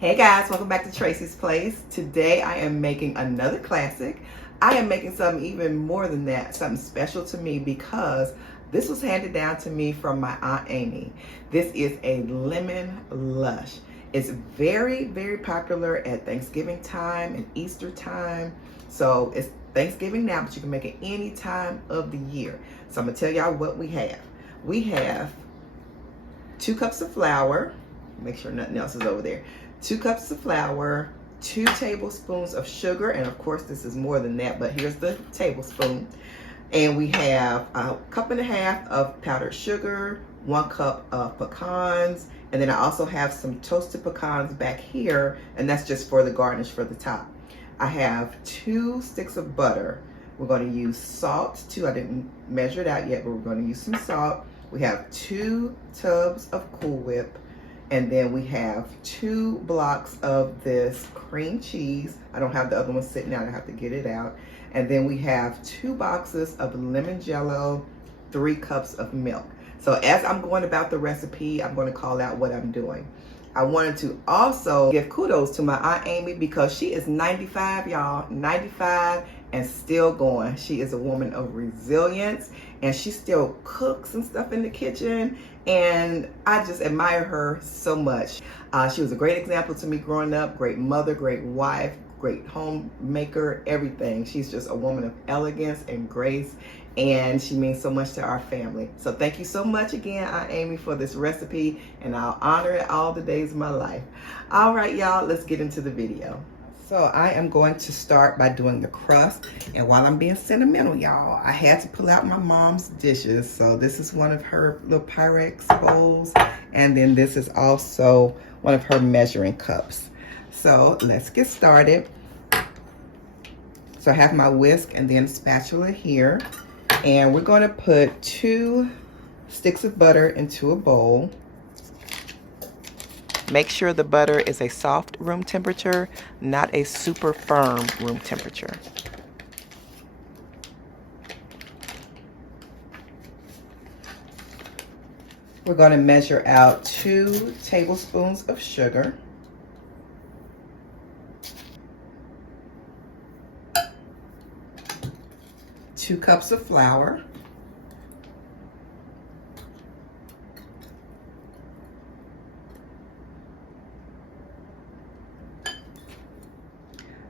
Hey guys, welcome back to Tracie's Place. Today I am making another classic. I am making something even more than that, something special to me because this was handed down to me from my Aunt Ammie. This is a lemon lush. It's very, very popular at Thanksgiving time and Easter time. So it's Thanksgiving now, but you can make it any time of the year. So I'm gonna tell y'all what we have. We have 2 cups of flour. Make sure nothing else is over there. 2 cups of flour, 2 tablespoons of sugar, and of course this is more than that, but here's the tablespoon. And we have a 1.5 cups of powdered sugar, 1 cup of pecans, and then I also have some toasted pecans back here, and that's just for the garnish for the top. I have 2 sticks of butter. We're going to use salt too. I didn't measure it out yet, but we're going to use some salt. We have 2 tubs of Cool Whip. And then we have 2 blocks of this cream cheese. I don't have the other one sitting out, I have to get it out. And then we have 2 boxes of lemon jello, 3 cups of milk. So as I'm going about the recipe, I'm going to call out what I'm doing. I wanted to also give kudos to my Aunt Ammie because she is 95, y'all, 95 and still going. She is a woman of resilience and she still cooks and stuff in the kitchen. And I just admire her so much. She was a great example to me growing up, great mother, great wife, great homemaker, everything. She's just a woman of elegance and grace, and she means so much to our family. So thank you so much again, Aunt Ammie, for this recipe, and I'll honor it all the days of my life. All right, y'all, let's get into the video. So I am going to start by doing the crust. And while I'm being sentimental, y'all, I had to pull out my mom's dishes. So this is one of her little Pyrex bowls. And then this is also one of her measuring cups. So let's get started. So I have my whisk and then spatula here. And we're going to put 2 sticks of butter into a bowl. Make sure the butter is a soft room temperature, not a super firm room temperature. We're going to measure out 2 tablespoons of sugar. 2 cups of flour.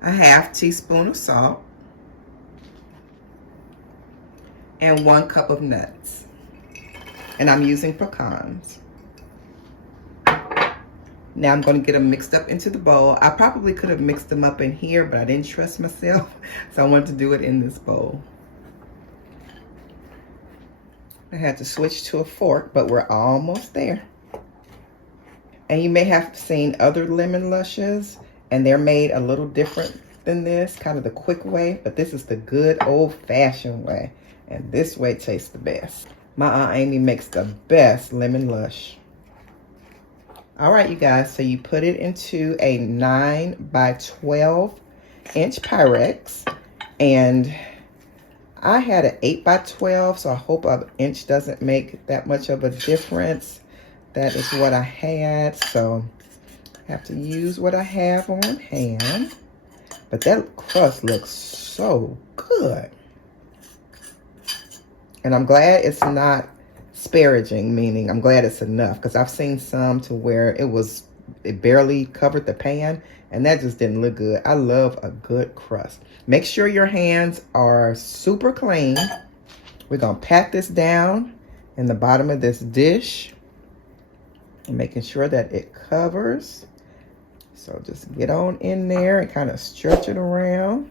A 1/2 teaspoon of salt, and 1 cup of nuts. And I'm using pecans. Now I'm going to get them mixed up into the bowl. I probably could have mixed them up in here, but I didn't trust myself, so I wanted to do it in this bowl. I had to switch to a fork, but we're almost there. And you may have seen other lemon lushes, and they're made a little different than this, kind of the quick way, but this is the good old-fashioned way, and this way tastes the best. My Aunt Ammie makes the best lemon lush. All right, you guys, so you put it into a 9 by 12 inch Pyrex, and I had an 8 by 12, so I hope an inch doesn't make that much of a difference. That is what I had, so have to use what I have on hand. But that crust looks so good. And I'm glad it's not disparaging, meaning I'm glad it's enough, because I've seen some to where it barely covered the pan, and that just didn't look good. I love a good crust. Make sure your hands are super clean. We're gonna pat this down in the bottom of this dish, and making sure that it covers. So just get on in there and kind of stretch it around.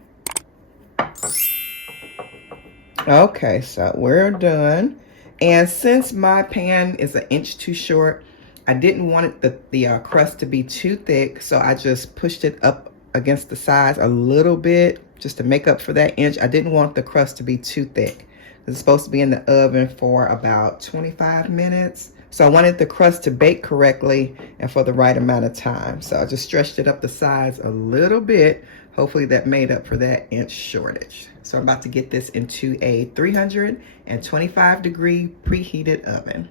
Okay, so we're done. And since my pan is an inch too short, I didn't want the crust to be too thick, so I just pushed it up against the sides a little bit just to make up for that inch. I didn't want the crust to be too thick. It's supposed to be in the oven for about 25 minutes. So I wanted the crust to bake correctly and for the right amount of time. So I just stretched it up the sides a little bit. Hopefully that made up for that inch shortage. So I'm about to get this into a 325 degree preheated oven.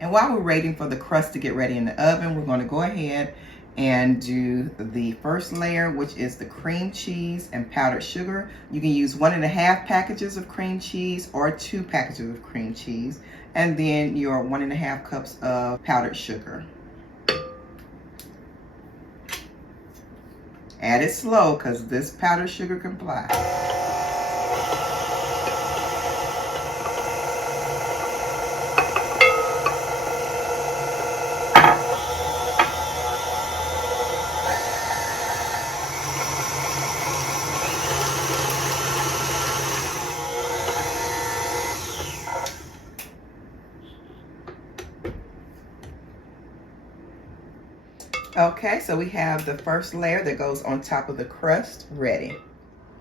And while we're waiting for the crust to get ready in the oven, we're going to go ahead and do the first layer, which is the cream cheese and powdered sugar. You can use 1.5 packages of cream cheese or 2 packages of cream cheese, and then your 1.5 cups of powdered sugar. Add it slow because this powdered sugar can fly. Okay, so we have the first layer that goes on top of the crust ready.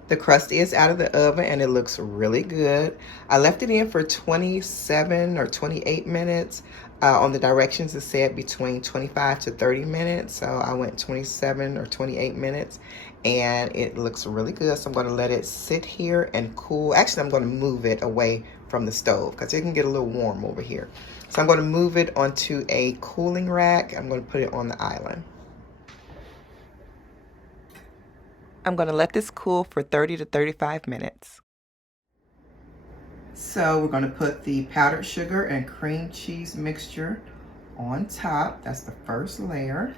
The crust is out of the oven and it looks really good. I left it in for 27 or 28 minutes. On the directions it said between 25 to 30 minutes. So I went 27 or 28 minutes and it looks really good. So I'm going to let it sit here and cool. Actually, I'm going to move it away from the stove because it can get a little warm over here. So I'm going to move it onto a cooling rack. I'm going to put it on the island. I'm going to let this cool for 30 to 35 minutes. So we're going to put the powdered sugar and cream cheese mixture on top. That's the first layer.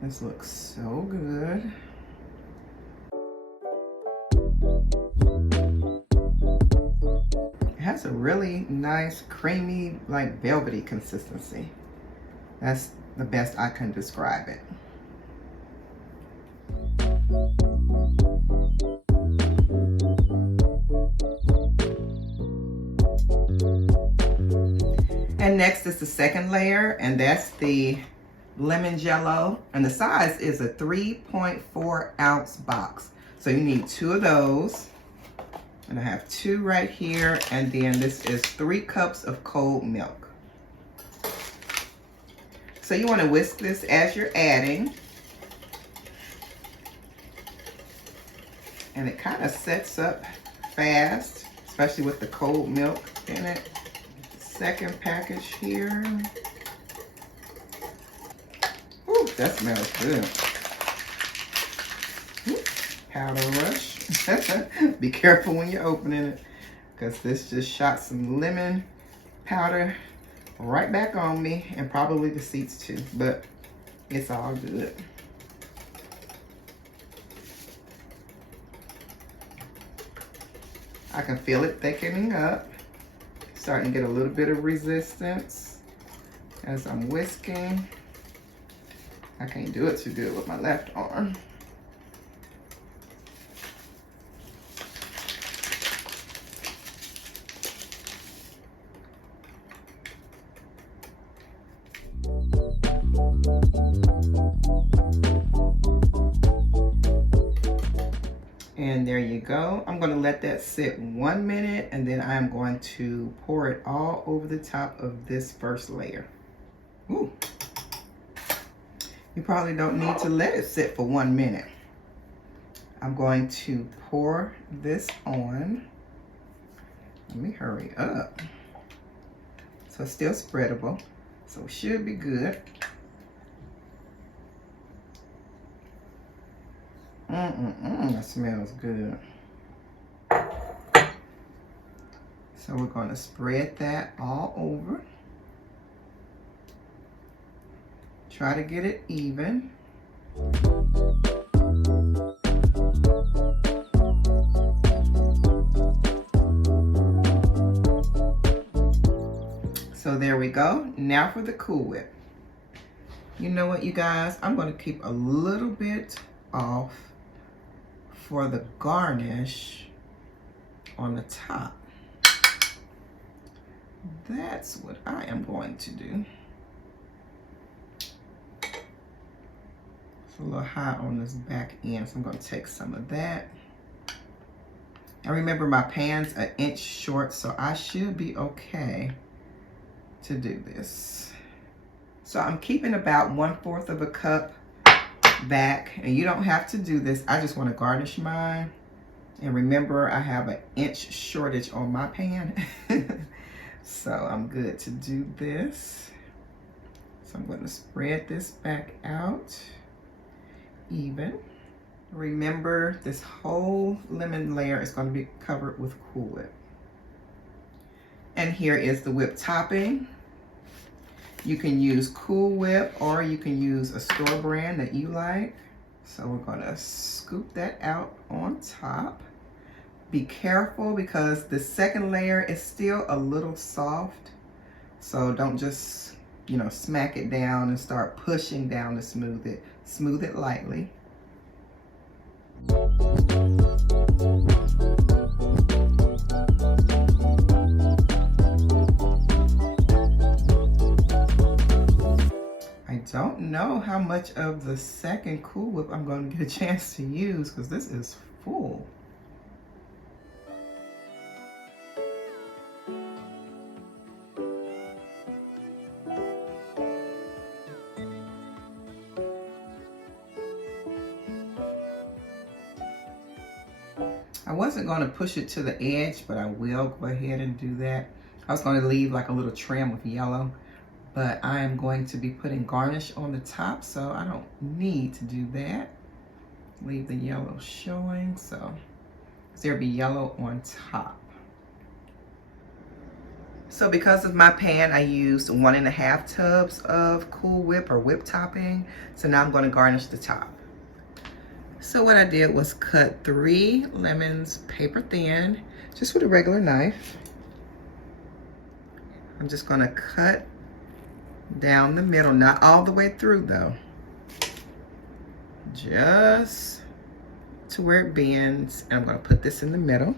This looks so good. It has a really nice, creamy, like velvety consistency. That's the best I can describe it. And next is the second layer, and that's the lemon jello. And the size is a 3.4 ounce box. So you need 2 of those. And I have 2 right here. And then this is 3 cups of cold milk. So you want to whisk this as you're adding. And it kind of sets up fast, especially with the cold milk in it. Second package here. Ooh, that smells good. Ooh, powder rush. Be careful when you're opening it, because this just shot some lemon powder right back on me, and probably the seats too, but it's all good. I can feel it thickening up. Starting to get a little bit of resistance as I'm whisking. I can't do it too good with my left arm. And there you go. I'm going to let that sit 1 minute, and then I'm going to pour it all over the top of this first layer. Ooh. You probably don't need to let it sit for 1 minute. I'm going to pour this on. Let me hurry up. So it's still spreadable, so it should be good. That smells good. So we're going to spread that all over. Try to get it even. So there we go. Now for the Cool Whip. You know what, you guys? I'm going to keep a little bit off for the garnish on the top. That's what I am going to do. It's a little hot on this back end, so I'm going to take some of that. And remember, my pan's an inch short, so I should be okay to do this. So I'm keeping about 1/4 of a cup back, and you don't have to do this. I just want to garnish mine. And remember, I have an inch shortage on my pan. So I'm good to do this. So I'm going to spread this back out even. Remember, this whole lemon layer is going to be covered with Cool Whip. And here is the whipped topping. You can use Cool Whip or you can use a store brand that you like. So we're going to scoop that out on top. Be careful because the second layer is still a little soft. So don't just, you know, smack it down and start pushing down to smooth it. Smooth it lightly. I don't know how much of the second Cool Whip I'm going to get a chance to use because this is full. I wasn't going to push it to the edge, but I will go ahead and do that. I was going to leave like a little trim with yellow, but I am going to be putting garnish on the top, so I don't need to do that. Leave the yellow showing, so there'll be yellow on top. So because of my pan, I used 1.5 tubs of Cool Whip or whip topping. So now I'm going to garnish the top. So what I did was cut 3 lemons paper thin, just with a regular knife. I'm just going to cut down the middle, not all the way through though. Just to where it bends. And I'm going to put this in the middle.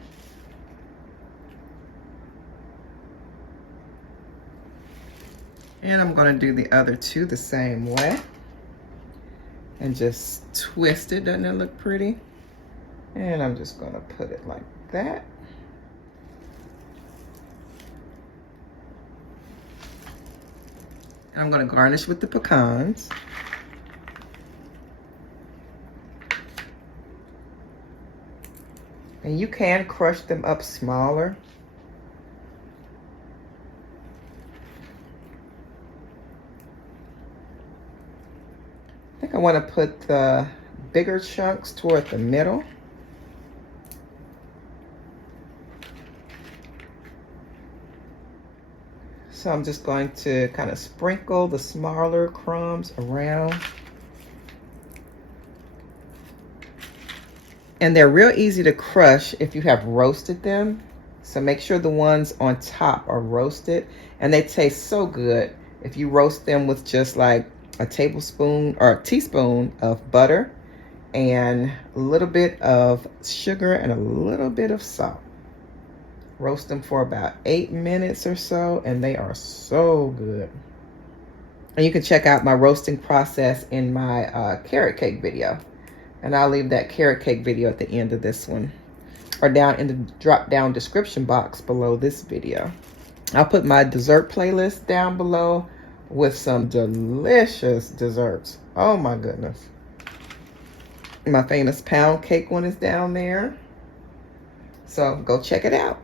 And I'm going to do the other 2 the same way. And just twist it. Doesn't it look pretty? And I'm just going to put it like that. And I'm going to garnish with the pecans. And you can crush them up smaller. I think I want to put the bigger chunks toward the middle. So I'm just going to kind of sprinkle the smaller crumbs around. And they're real easy to crush if you have roasted them. So make sure the ones on top are roasted. And they taste so good if you roast them with just like a tablespoon or a teaspoon of butter and a little bit of sugar and a little bit of salt. Roast them for about 8 minutes or so, and they are so good. And you can check out my roasting process in my carrot cake video. And I'll leave that carrot cake video at the end of this one, or down in the drop down description box below this video. I'll put my dessert playlist down below with some delicious desserts. Oh my goodness. My famous pound cake one is down there. So go check it out.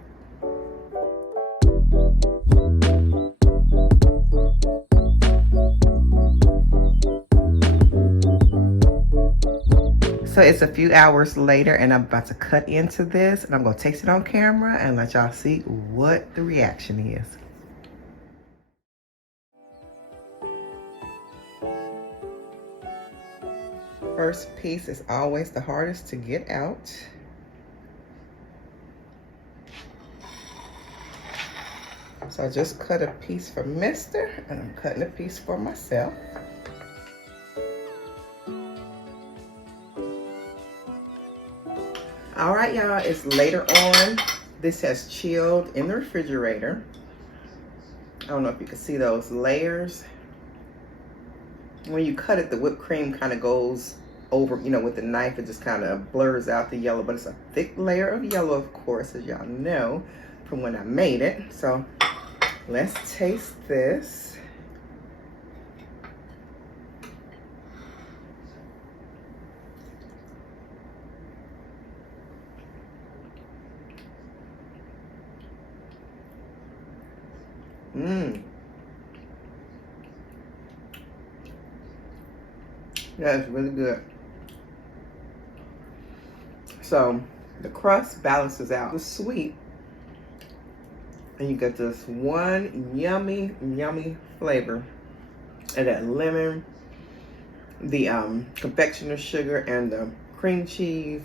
So it's a few hours later and I'm about to cut into this and I'm gonna taste it on camera and let y'all see what the reaction is. First piece is always the hardest to get out. So I just cut a piece for Mister and I'm cutting a piece for myself. All right, y'all, it's later on. This has chilled in the refrigerator. I don't know if you can see those layers. When you cut it, the whipped cream kind of goes over, you know, with the knife, it just kind of blurs out the yellow, but it's a thick layer of yellow, of course, as y'all know from when I made it. So let's taste this. That is really good. So the crust balances out the sweet, and you get this one yummy, yummy flavor of that lemon, the confectioner sugar, and the cream cheese,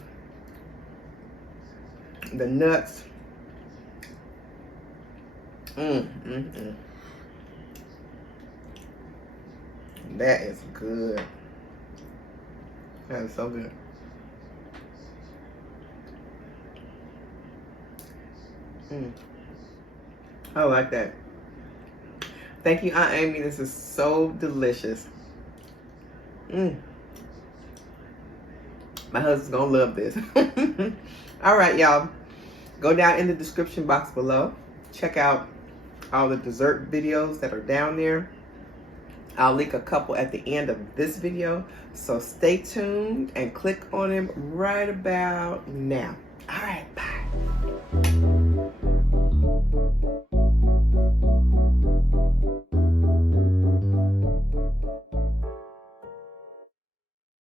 the nuts. That is good. That is so good. I like that. Thank you, Aunt Amy. This is so delicious. My husband's gonna love this. All right, y'all. Go down in the description box below. Check out all the dessert videos that are down there. I'll link a couple at the end of this video. So stay tuned and click on them right about now. All right, bye.